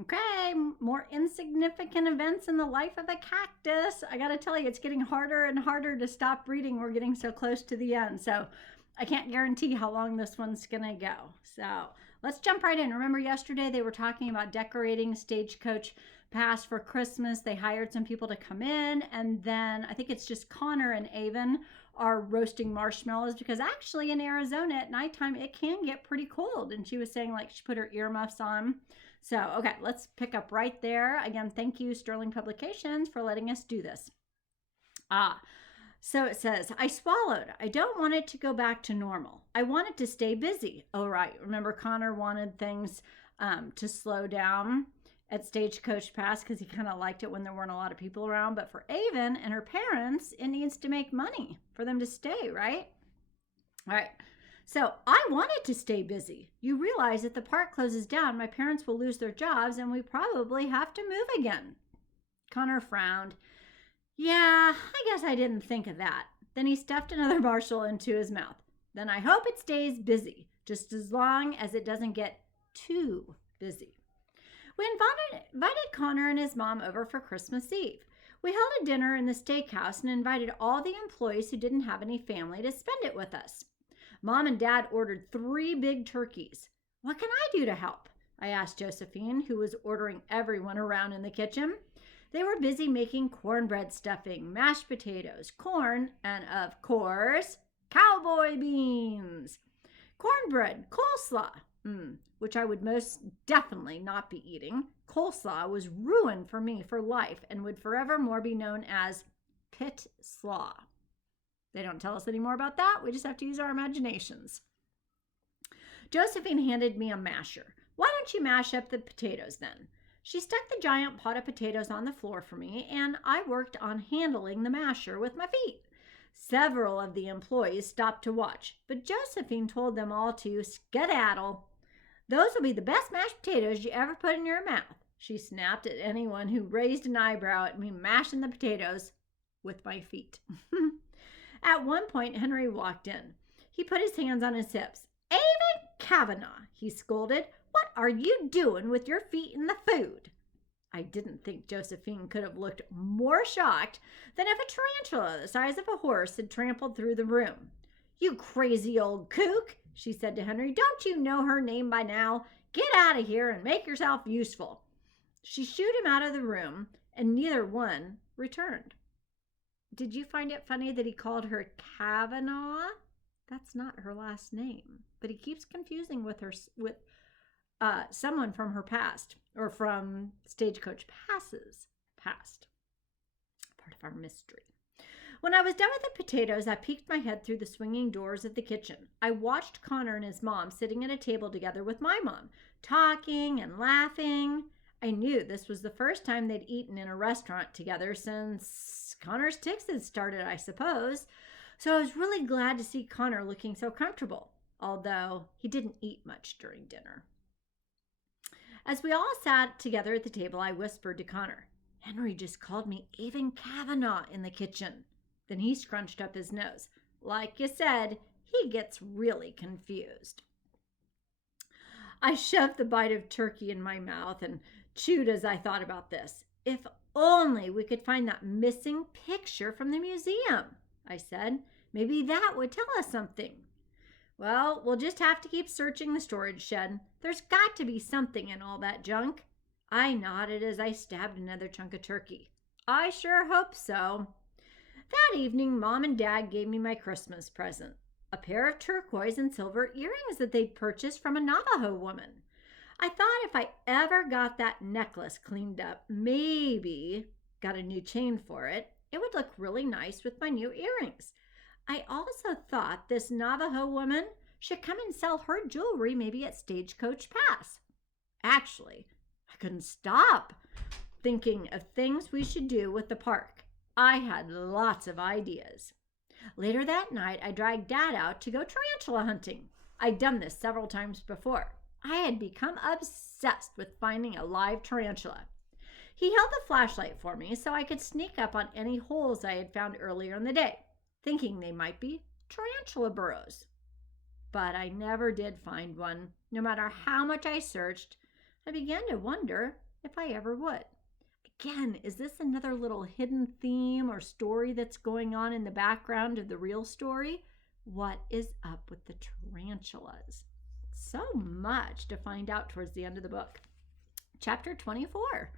Okay, more insignificant events in the life of a cactus. I gotta tell you, it's getting harder and harder to stop reading. We're getting so close to the end. So I can't guarantee how long this one's gonna go. So let's jump right in. Remember, yesterday they were talking about decorating Stagecoach Pass for Christmas. They hired some people to come in, and then I think it's just Connor and Avon are roasting marshmallows because actually in Arizona at nighttime it can get pretty cold. And she was saying like she put her earmuffs on. So, okay, let's pick up right there. Again, thank you, Sterling Publications, for letting us do this. So it says, I swallowed. I don't want it to go back to normal. I want it to stay busy. Oh, right. Remember, Connor wanted things to slow down at Stagecoach Pass because he kind of liked it when there weren't a lot of people around. But for Avon and her parents, it needs to make money for them to stay, right? All right. So I wanted to stay busy. You realize if the park closes down, my parents will lose their jobs and we probably have to move again. Connor frowned. Yeah, I guess I didn't think of that. Then he stuffed another morsel into his mouth. Then I hope it stays busy, just as long as it doesn't get too busy. We invited Connor and his mom over for Christmas Eve. We held a dinner in the steakhouse and invited all the employees who didn't have any family to spend it with us. Mom and Dad ordered 3 big turkeys. What can I do to help? I asked Josephine, who was ordering everyone around in the kitchen. They were busy making cornbread stuffing, mashed potatoes, corn, and of course, cowboy beans. Cornbread, coleslaw, which I would most definitely not be eating. Coleslaw was ruined for me for life and would forevermore be known as pit slaw. They don't tell us any more about that. We just have to use our imaginations. Josephine handed me a masher. Why don't you mash up the potatoes then? She stuck the giant pot of potatoes on the floor for me, and I worked on handling the masher with my feet. Several of the employees stopped to watch, but Josephine told them all to skedaddle. Those will be the best mashed potatoes you ever put in your mouth, she snapped at anyone who raised an eyebrow at me mashing the potatoes with my feet. At one point, Henry walked in. He put his hands on his hips. Avon Kavanaugh, he scolded. What are you doing with your feet in the food? I didn't think Josephine could have looked more shocked than if a tarantula the size of a horse had trampled through the room. You crazy old kook, she said to Henry. Don't you know her name by now? Get out of here and make yourself useful. She shooed him out of the room, and neither one returned. Did you find it funny that he called her Kavanaugh? That's not her last name, but he keeps confusing with her with someone from her past or from Stagecoach Pass's past. Part of our mystery. When I was done with the potatoes, I peeked my head through the swinging doors of the kitchen. I watched Connor and his mom sitting at a table together with my mom, talking and laughing. I knew this was the first time they'd eaten in a restaurant together since Connor's tics had started, I suppose. So I was really glad to see Connor looking so comfortable, although he didn't eat much during dinner. As we all sat together at the table, I whispered to Connor, Henry just called me Avon Kavanaugh in the kitchen. Then he scrunched up his nose. Like you said, he gets really confused. I shoved the bite of turkey in my mouth and chewed as I thought about this. If only we could find that missing picture from the museum, I said. Maybe that would tell us something. Well, we'll just have to keep searching the storage shed. There's got to be something in all that junk. I nodded as I stabbed another chunk of turkey. I sure hope so. That evening, Mom and Dad gave me my Christmas present, a pair of turquoise and silver earrings that they'd purchased from a Navajo woman. I thought if I ever got that necklace cleaned up, maybe got a new chain for it, it would look really nice with my new earrings. I also thought this Navajo woman should come and sell her jewelry maybe at Stagecoach Pass. Actually, I couldn't stop thinking of things we should do with the park. I had lots of ideas. Later that night, I dragged Dad out to go tarantula hunting. I'd done this several times before. I had become obsessed with finding a live tarantula. He held the flashlight for me so I could sneak up on any holes I had found earlier in the day, thinking they might be tarantula burrows. But I never did find one, no matter how much I searched. I began to wonder if I ever would. Again, is this another little hidden theme or story that's going on in the background of the real story? What is up with the tarantulas? So much to find out towards the end of the book. Chapter 24.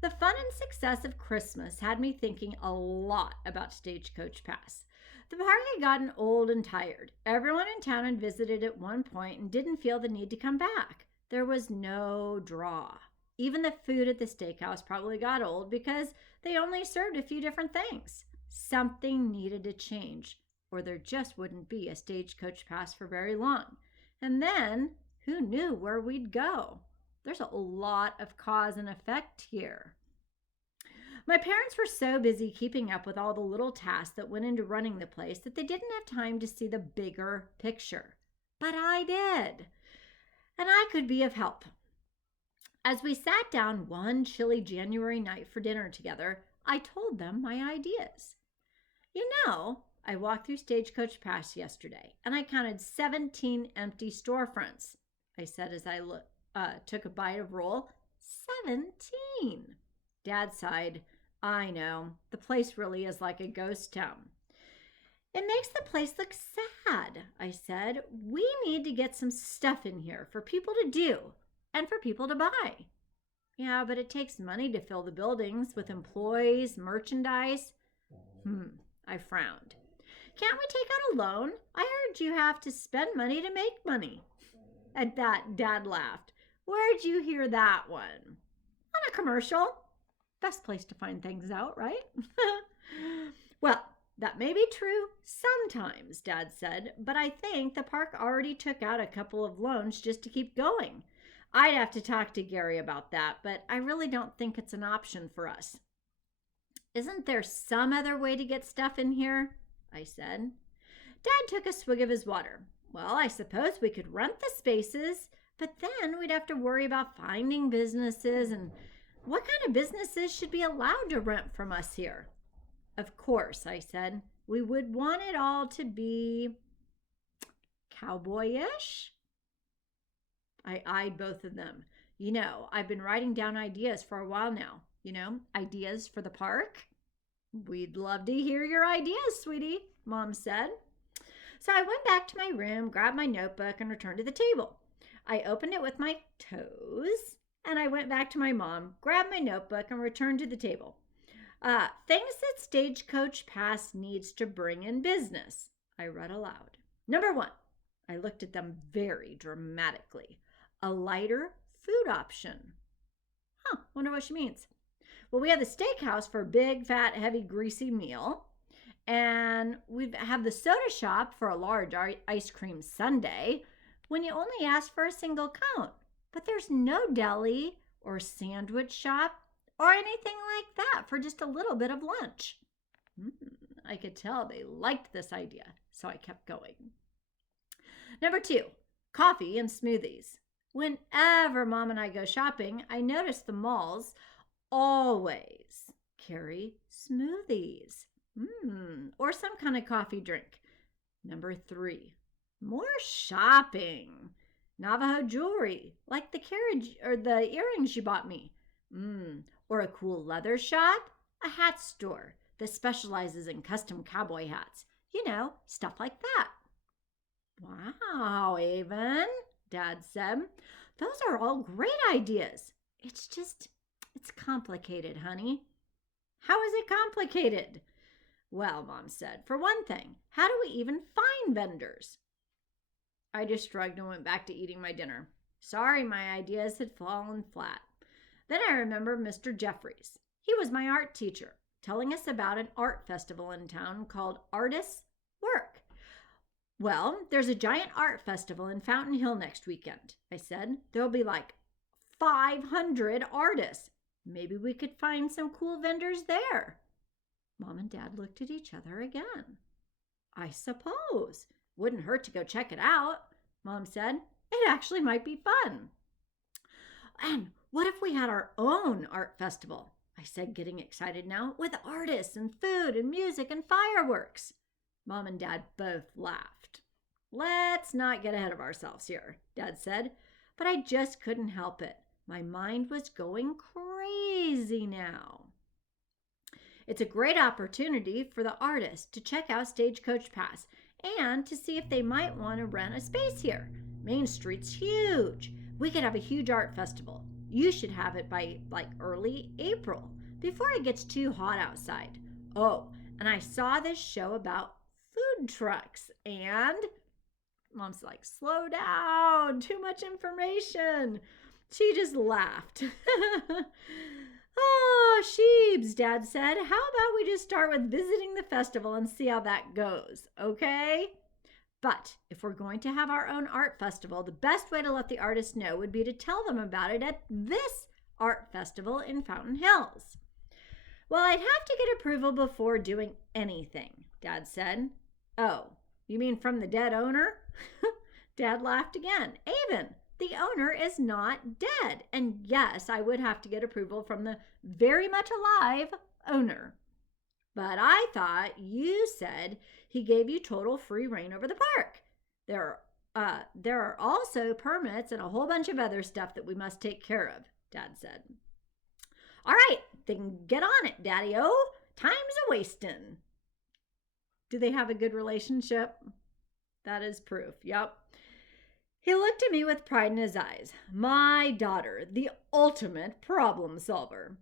The fun and success of Christmas had me thinking a lot about Stagecoach Pass. The park had gotten old and tired. Everyone in town had visited at one point and didn't feel the need to come back. There was no draw. Even the food at the steakhouse probably got old because they only served a few different things. Something needed to change, or there just wouldn't be a Stagecoach Pass for very long. And then, who knew where we'd go? There's a lot of cause and effect here. My parents were so busy keeping up with all the little tasks that went into running the place that they didn't have time to see the bigger picture. But I did, and I could be of help. As we sat down one chilly January night for dinner together, I told them my ideas. You know, I walked through Stagecoach Pass yesterday, and I counted 17 empty storefronts, I said as I took a bite of roll. 17! Dad sighed. I know, the place really is like a ghost town. It makes the place look sad, I said. We need to get some stuff in here for people to do and for people to buy. Yeah, but it takes money to fill the buildings with employees, merchandise. I frowned. Can't we take out a loan? I heard you have to spend money to make money. At that, Dad laughed. Where'd you hear that one? On a commercial. Best place to find things out, right? Well, that may be true sometimes, Dad said, but I think the park already took out a couple of loans just to keep going. I'd have to talk to Gary about that, but I really don't think it's an option for us. Isn't there some other way to get stuff in here? I said. Dad took a swig of his water. Well, I suppose we could rent the spaces, but then we'd have to worry about finding businesses, and what kind of businesses should be allowed to rent from us here? Of course, I said, we would want it all to be cowboyish. I eyed both of them. You know, I've been writing down ideas for a while now. You know, ideas for the park. We'd love to hear your ideas, sweetie, Mom said. So I went back to my room, grabbed my notebook, and returned to the table. I opened it with my toes, and I went back to my mom, grabbed my notebook, and returned to the table. Things that Stagecoach Pass needs to bring in business, I read aloud. Number 1, I looked at them very dramatically. A lighter food option. Wonder what she means. Well, we have the steakhouse for a big, fat, heavy, greasy meal. And we have the soda shop for a large ice cream sundae when you only ask for a single cone. But there's no deli or sandwich shop or anything like that for just a little bit of lunch. I could tell they liked this idea, so I kept going. Number 2, coffee and smoothies. Whenever Mom and I go shopping, I notice the malls always carry smoothies. Or some kind of coffee drink. Number 3, more shopping. Navajo jewelry, like the carriage or the earrings you bought me. Or a cool leather shop, a hat store that specializes in custom cowboy hats. You know, stuff like that. Wow, Avon, Dad said. Those are all great ideas. It's complicated, honey. How is it complicated? Well, Mom said, for one thing, how do we even find vendors? I just shrugged and went back to eating my dinner. Sorry, my ideas had fallen flat. Then I remembered Mr. Jeffries. He was my art teacher, telling us about an art festival in town called Artists Work. Well, there's a giant art festival in Fountain Hill next weekend, I said. There'll be like 500 artists. Maybe we could find some cool vendors there. Mom and Dad looked at each other again. I suppose. Wouldn't hurt to go check it out, Mom said. It actually might be fun. And what if we had our own art festival? I said, getting excited now, with artists and food and music and fireworks. Mom and Dad both laughed. Let's not get ahead of ourselves here, Dad said, but I just couldn't help it. My mind was going crazy now. It's a great opportunity for the artist to check out Stagecoach Pass and to see if they might want to rent a space here. Main Street's huge. We could have a huge art festival. You should have it by early April, before it gets too hot outside. Oh, and I saw this show about food trucks, and Mom's like, slow down, too much information. She just laughed. Oh, Sheebs, Dad said. How about we just start with visiting the festival and see how that goes, okay? But if we're going to have our own art festival, the best way to let the artists know would be to tell them about it at this art festival in Fountain Hills. Well, I'd have to get approval before doing anything, Dad said. Oh, you mean from the dead owner? Dad laughed again. Avon, the owner is not dead. And yes, I would have to get approval from the very much alive owner. But I thought you said he gave you total free reign over the park. There are also permits and a whole bunch of other stuff that we must take care of, Dad said. All right, then get on it, Daddy-o. Time's a-wastin'. Do they have a good relationship? That is proof. Yep. He looked at me with pride in his eyes. My daughter, the ultimate problem solver.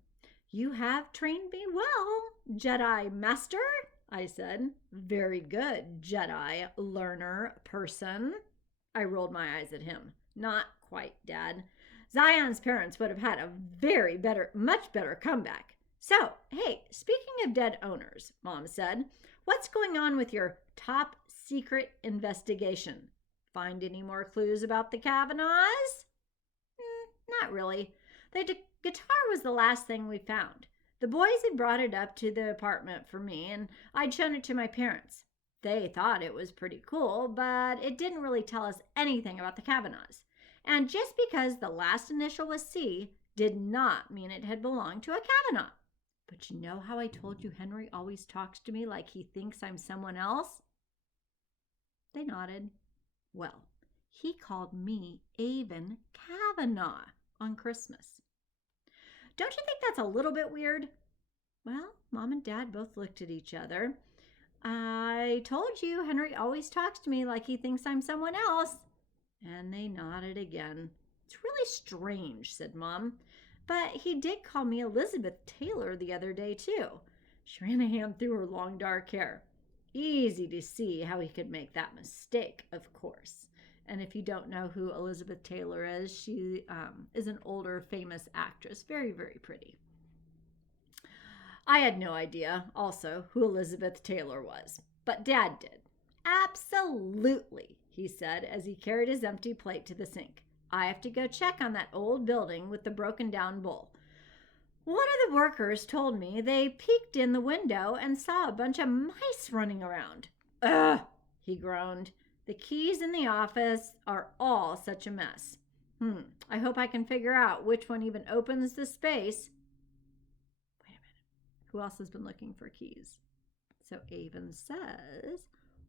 You have trained me well, Jedi Master, I said. Very good, Jedi learner person. I rolled my eyes at him. Not quite, Dad. Zion's parents would have had a much better comeback. So, hey, speaking of dead owners, Mom said, what's going on with your top secret investigation? Find any more clues about the Kavanaughs? Not really. The guitar was the last thing we found. The boys had brought it up to the apartment for me, and I'd shown it to my parents. They thought it was pretty cool, but it didn't really tell us anything about the Kavanaughs. And just because the last initial was C did not mean it had belonged to a Kavanaugh. But you know how I told you Henry always talks to me like he thinks I'm someone else? They nodded. Well, he called me Avon Kavanaugh on Christmas. Don't you think that's a little bit weird? Well, Mom and Dad both looked at each other. I told you Henry always talks to me like he thinks I'm someone else. And they nodded again. It's really strange, said Mom. But he did call me Elizabeth Taylor the other day, too. She ran a hand through her long dark hair. Easy to see how he could make that mistake, of course. And if you don't know who Elizabeth Taylor is, she is an older famous actress. Very, very pretty. I had no idea, also, who Elizabeth Taylor was. But Dad did. Absolutely, he said as he carried his empty plate to the sink. I have to go check on that old building with the broken down bowl. One of the workers told me they peeked in the window and saw a bunch of mice running around. Ugh, he groaned. The keys in the office are all such a mess. I hope I can figure out which one even opens the space. Wait a minute. Who else has been looking for keys? So Avon says,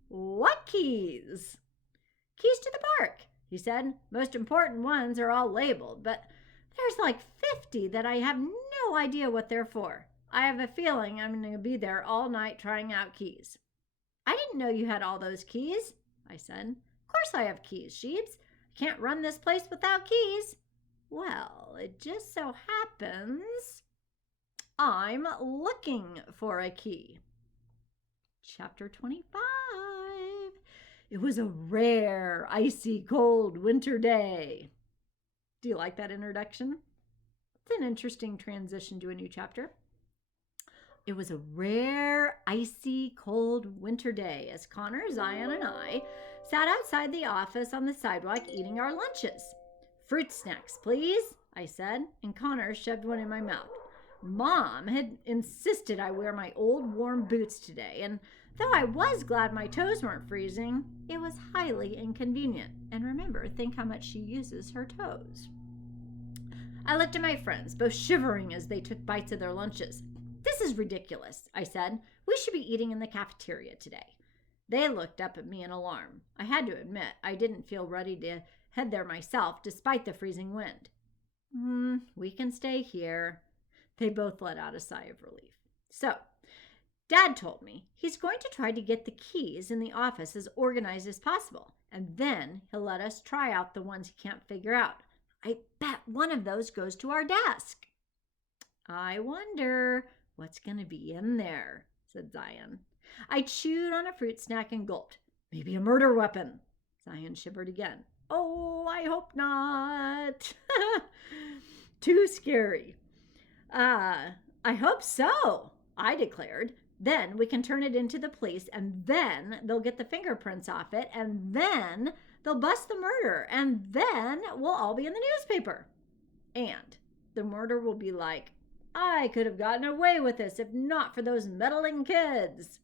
what keys? Keys to the park, he said. Most important ones are all labeled, but there's like 50 that I have no idea what they're for. I have a feeling I'm going to be there all night trying out keys. I didn't know you had all those keys, I said. Of course I have keys, Sheebs. I can't run this place without keys. Well, it just so happens I'm looking for a key. Chapter 25. It was a rare, icy cold winter day. Do you like that introduction? It's an interesting transition to a new chapter. It was a rare, icy, cold winter day as Connor, Zion, and I sat outside the office on the sidewalk eating our lunches. Fruit snacks, please, I said, and Connor shoved one in my mouth. Mom had insisted I wear my old warm boots today, and though I was glad my toes weren't freezing, it was highly inconvenient. And remember, think how much she uses her toes. I looked at my friends, both shivering as they took bites of their lunches. This is ridiculous, I said. We should be eating in the cafeteria today. They looked up at me in alarm. I had to admit, I didn't feel ready to head there myself, despite the freezing wind. We can stay here. They both let out a sigh of relief. So, Dad told me he's going to try to get the keys in the office as organized as possible, and then he'll let us try out the ones he can't figure out. I bet one of those goes to our desk. I wonder what's going to be in there, said Zion. I chewed on a fruit snack and gulped. Maybe a murder weapon. Zion shivered again. Oh, I hope not. Too scary. I hope so, I declared. Then we can turn it into the police, and then they'll get the fingerprints off it, and then they'll bust the murder, and then we'll all be in the newspaper. And the murder will be like, I could have gotten away with this if not for those meddling kids.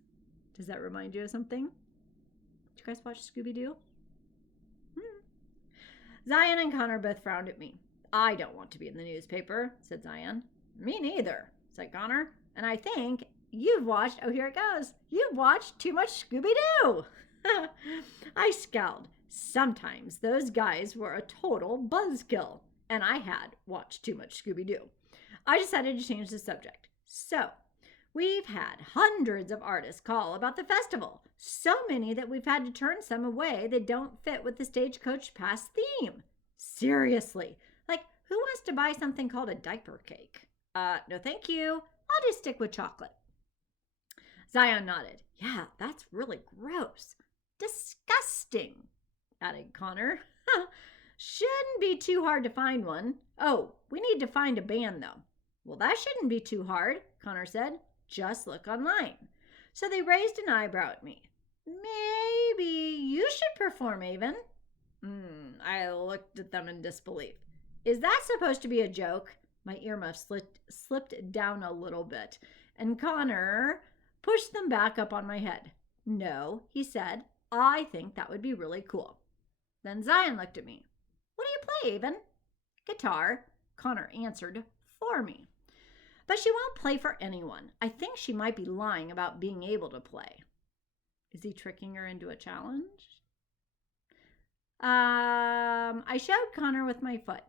Does that remind you of something? Did you guys watch Scooby-Doo? Zion and Connor both frowned at me. I don't want to be in the newspaper, said Zion. Me neither, said Connor. And I think you've watched, here it goes, you've watched too much Scooby-Doo. I scowled. Sometimes those guys were a total buzzkill, and I had watched too much Scooby-Doo. I decided to change the subject. So, we've had hundreds of artists call about the festival. So many that we've had to turn some away that don't fit with the Stagecoach Pass theme. Seriously. Like, who wants to buy something called a diaper cake? No thank you. I'll just stick with chocolate. Zion nodded. Yeah, that's really gross. Disgusting, added Connor. Shouldn't be too hard to find one. Oh, we need to find a band, though. Well, that shouldn't be too hard, Connor said. Just look online. So they raised an eyebrow at me. Maybe you should perform, Avon. I looked at them in disbelief. Is that supposed to be a joke? My earmuff slipped down a little bit, and Connor pushed them back up on my head. No, he said. I think that would be really cool. Then Zion looked at me. What do you play, Avon? Guitar, Connor answered for me. But she won't play for anyone. I think she might be lying about being able to play. Is he tricking her into a challenge? I shoved Connor with my foot.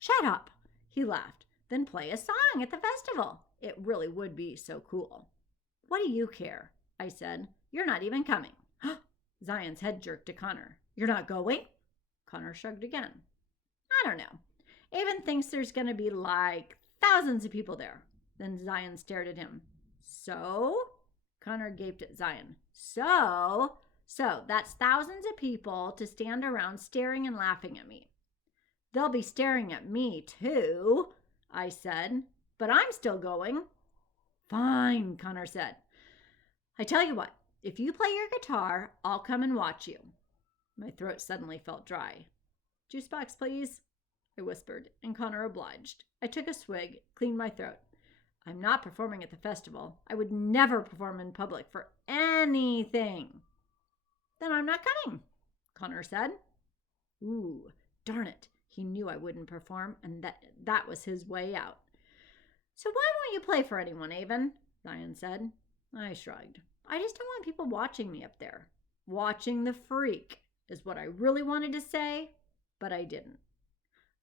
Shut up, he laughed. Then play a song at the festival. It really would be so cool. What do you care? I said. You're not even coming. Zion's head jerked to Connor. You're not going? Connor shrugged again. I don't know. Avon thinks there's going to be like thousands of people there. Then Zion stared at him. So? Connor gaped at Zion. So that's thousands of people to stand around staring and laughing at me. They'll be staring at me too, I said, but I'm still going. Fine, Connor said. I tell you what, if you play your guitar, I'll come and watch you. My throat suddenly felt dry. Juice box, please, I whispered, and Connor obliged. I took a swig, cleaned my throat. I'm not performing at the festival. I would never perform in public for anything. Then I'm not coming, Connor said. Ooh, darn it. He knew I wouldn't perform, and that was his way out. So why won't you play for anyone, Avon? Zion said. I shrugged. I just don't want people watching me up there. Watching the freak is what I really wanted to say, but I didn't.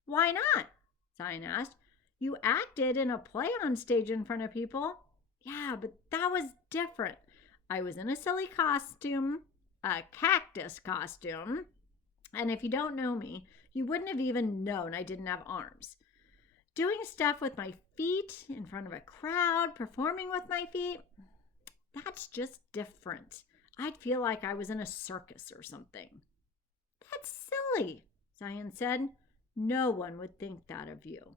Why not? Zion asked. You acted in a play on stage in front of people. Yeah, but that was different. I was in a silly costume, a cactus costume, and if you don't know me, you wouldn't have even known I didn't have arms. Doing stuff with my feet in front of a crowd, performing with my feet, that's just different. I'd feel like I was in a circus or something. That's silly, Zion said. No one would think that of you.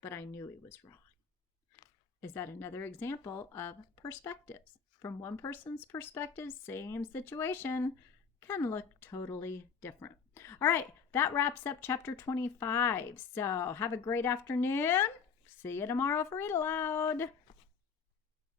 But I knew he was wrong. Is that another example of perspectives? From one person's perspective, same situation can look totally different. All right, that wraps up chapter 25. So have a great afternoon. See you tomorrow for Read Aloud.